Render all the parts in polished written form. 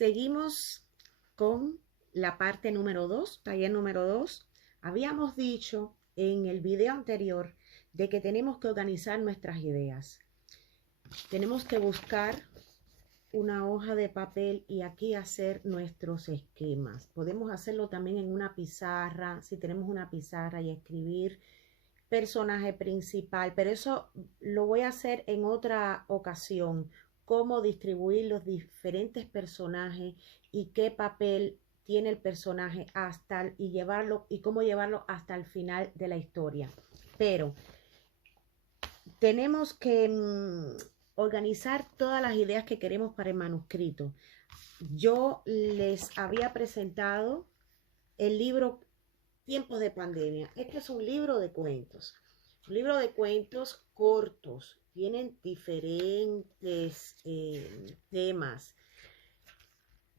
Seguimos con la parte número 2, taller número 2. Habíamos dicho en el video anterior de que tenemos que organizar nuestras ideas. Tenemos que buscar una hoja de papel y aquí hacer nuestros esquemas. Podemos hacerlo también en una pizarra, si tenemos una pizarra, y escribir personaje principal, pero eso lo voy a hacer en otra ocasión, cómo distribuir los diferentes personajes y qué papel tiene el personaje y cómo llevarlo hasta el final de la historia. Pero tenemos que organizar todas las ideas que queremos para el manuscrito. Yo les había presentado el libro Tiempos de Pandemia. Este es un libro de cuentos. Un libro de cuentos cortos. Tienen diferentes temas.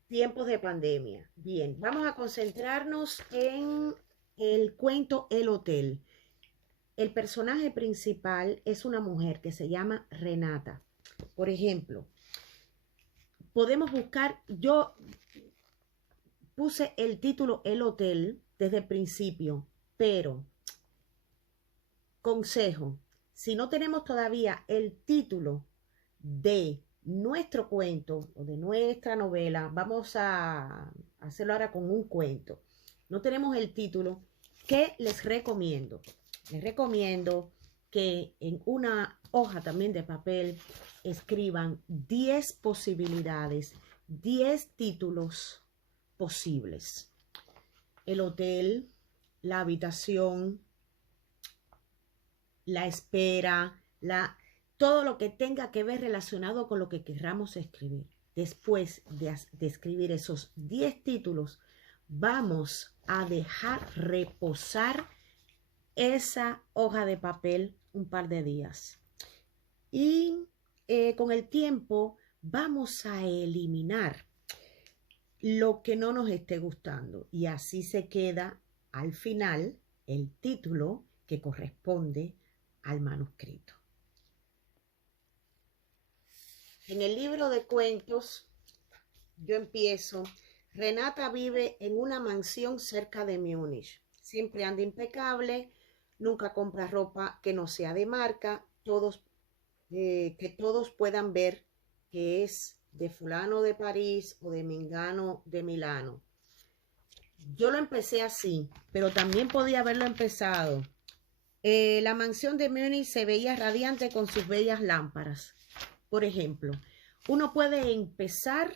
Tiempos de Pandemia. Bien, vamos a concentrarnos en el cuento El Hotel. El personaje principal es una mujer que se llama Renata. Por ejemplo, podemos buscar, yo puse el título El Hotel desde el principio, pero consejo, si no tenemos todavía el título de nuestro cuento o de nuestra novela, vamos a hacerlo ahora con un cuento. No tenemos el título, ¿qué les recomiendo? Les recomiendo que en una hoja también de papel escriban 10 posibilidades, 10 títulos posibles. El hotel, la habitación, la espera, todo lo que tenga que ver relacionado con lo que querramos escribir. Después de escribir esos 10 títulos, vamos a dejar reposar esa hoja de papel un par de días. Y con el tiempo vamos a eliminar lo que no nos esté gustando. Y así se queda al final el título que corresponde al manuscrito. En el libro de cuentos, yo empiezo. Renata vive en una mansión cerca de Múnich. Siempre anda impecable, nunca compra ropa que no sea de marca, que todos puedan ver que es de fulano de París o de mengano de Milano. Yo lo empecé así, pero también podía haberlo empezado. La mansión de Múnich se veía radiante con sus bellas lámparas. Por ejemplo, uno puede empezar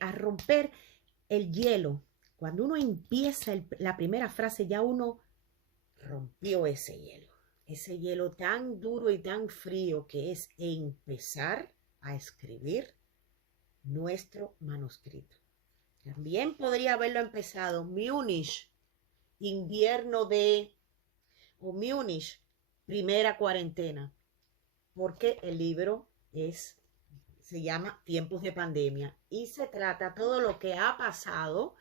a romper el hielo. Cuando uno empieza la primera frase, ya uno rompió ese hielo tan duro y tan frío que es empezar a escribir nuestro manuscrito. También podría haberlo empezado Múnich, invierno o Múnich, primera cuarentena, porque el libro se llama Tiempos de Pandemia y se trata todo lo que ha pasado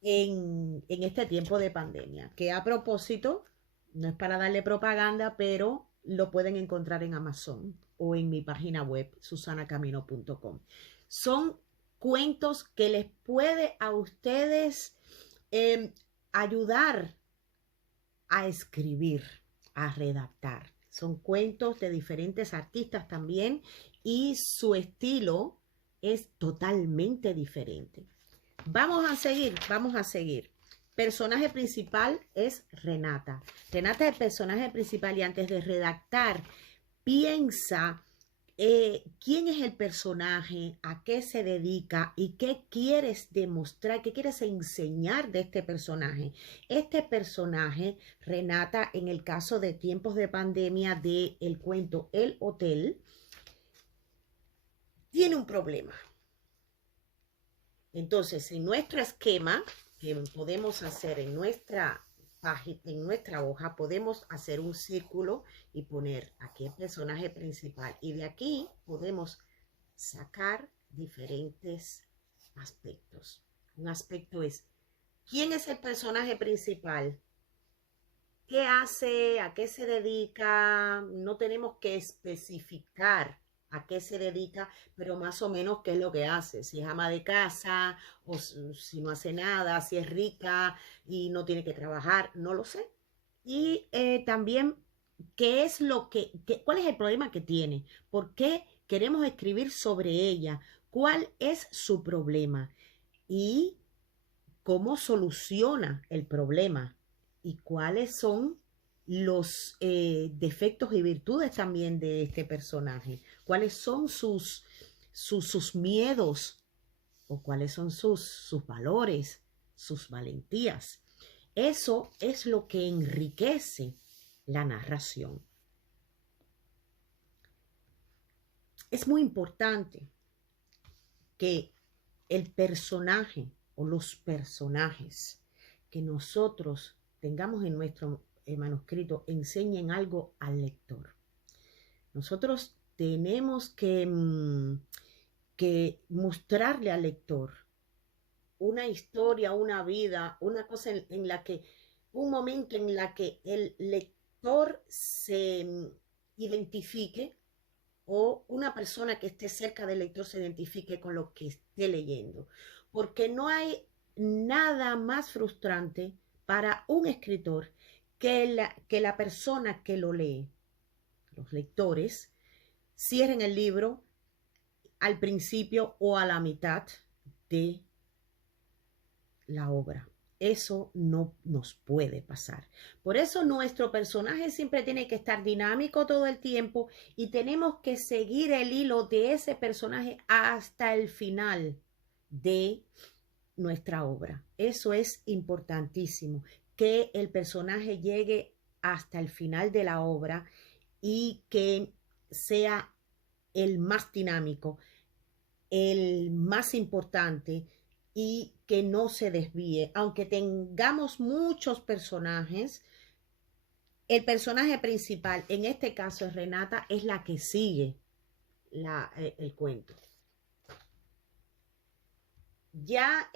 en este tiempo de pandemia, que a propósito, no es para darle propaganda, pero lo pueden encontrar en Amazon o en mi página web, susanacamino.com. Son cuentos que les puede a ustedes ayudar a escribir, a redactar. Son cuentos de diferentes artistas también y su estilo es totalmente diferente. Vamos a seguir. Personaje principal es Renata. Renata es el personaje principal y antes de redactar, piensa quién es el personaje, a qué se dedica y qué quieres demostrar, qué quieres enseñar de este personaje. Este personaje, Renata, en el caso de Tiempos de Pandemia del cuento El Hotel, tiene un problema. Entonces, en nuestro esquema, que podemos hacer en nuestra página, en nuestra hoja, podemos hacer un círculo y poner aquí el personaje principal. Y de aquí podemos sacar diferentes aspectos. Un aspecto es, ¿quién es el personaje principal? ¿Qué hace? ¿A qué se dedica? No tenemos que especificar a qué se dedica, pero más o menos qué es lo que hace, si es ama de casa o si no hace nada, si es rica y no tiene que trabajar, no lo sé. Y también qué es cuál es el problema que tiene, por qué queremos escribir sobre ella, cuál es su problema y cómo soluciona el problema y cuáles son los defectos y virtudes también de este personaje, cuáles son sus miedos o cuáles son sus valores, sus valentías. Eso es lo que enriquece la narración. Es muy importante que el personaje o los personajes que nosotros tengamos en nuestro manuscrito enseñen algo al lector. Nosotros tenemos que mostrarle al lector una historia, una vida, una cosa un momento en la que el lector se identifique o una persona que esté cerca del lector se identifique con lo que esté leyendo. Porque no hay nada más frustrante para un escritor que la persona que lo lee. Los lectores cierren el libro al principio o a la mitad de la obra. Eso no nos puede pasar. Por eso nuestro personaje siempre tiene que estar dinámico todo el tiempo y tenemos que seguir el hilo de ese personaje hasta el final de nuestra obra. Eso es importantísimo, que el personaje llegue hasta el final de la obra y que sea el más dinámico, el más importante y que no se desvíe. Aunque tengamos muchos personajes, el personaje principal, en este caso es Renata, es la que sigue el cuento. Ya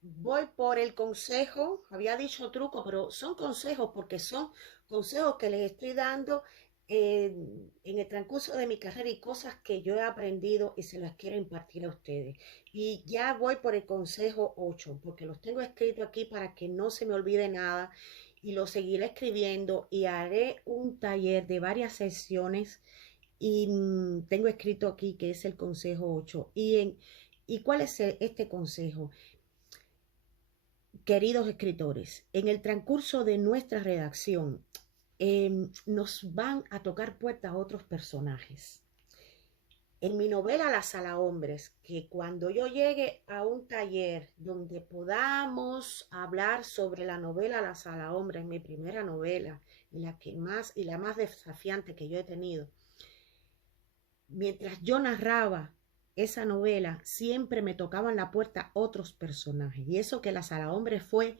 voy por el consejo, había dicho truco, pero son consejos porque son consejos que les estoy dando en el transcurso de mi carrera y cosas que yo he aprendido y se las quiero impartir a ustedes. Y ya voy por el consejo 8, porque los tengo escritos aquí para que no se me olvide nada y lo seguiré escribiendo y haré un taller de varias sesiones y tengo escrito aquí que es el consejo 8. ¿Y cuál es este consejo? Queridos escritores, en el transcurso de nuestra redacción, nos van a tocar puertas otros personajes. En mi novela La Sala Hombres, que cuando yo llegue a un taller donde podamos hablar sobre la novela La Sala Hombres, mi primera novela, y la más desafiante que yo he tenido, mientras yo narraba esa novela, siempre me tocaban la puerta otros personajes. Y eso que La Sala Hombres fue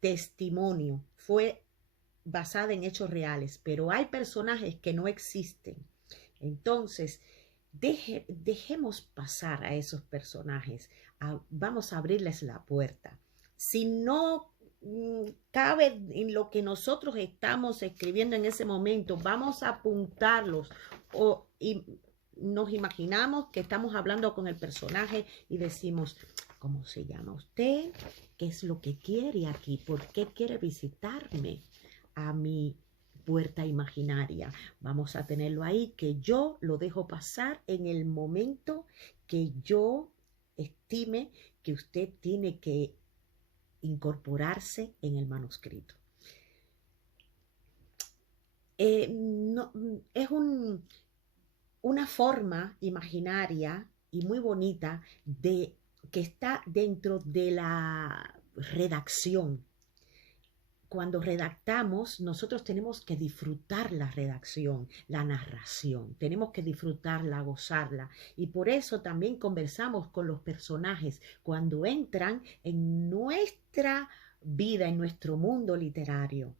testimonio, fue basada en hechos reales, pero hay personajes que no existen. Entonces, dejemos pasar a esos personajes, vamos a abrirles la puerta. Si no cabe en lo que nosotros estamos escribiendo en ese momento, vamos a apuntarlos y nos imaginamos que estamos hablando con el personaje y decimos, ¿cómo se llama usted? ¿Qué es lo que quiere aquí? ¿Por qué quiere visitarme a mi puerta imaginaria? Vamos a tenerlo ahí, que yo lo dejo pasar en el momento que yo estime que usted tiene que incorporarse en el manuscrito. No, es una forma imaginaria y muy bonita que está dentro de la redacción. Cuando redactamos, nosotros tenemos que disfrutar la redacción, la narración, tenemos que disfrutarla, gozarla. Y por eso también conversamos con los personajes cuando entran en nuestra vida, en nuestro mundo literario.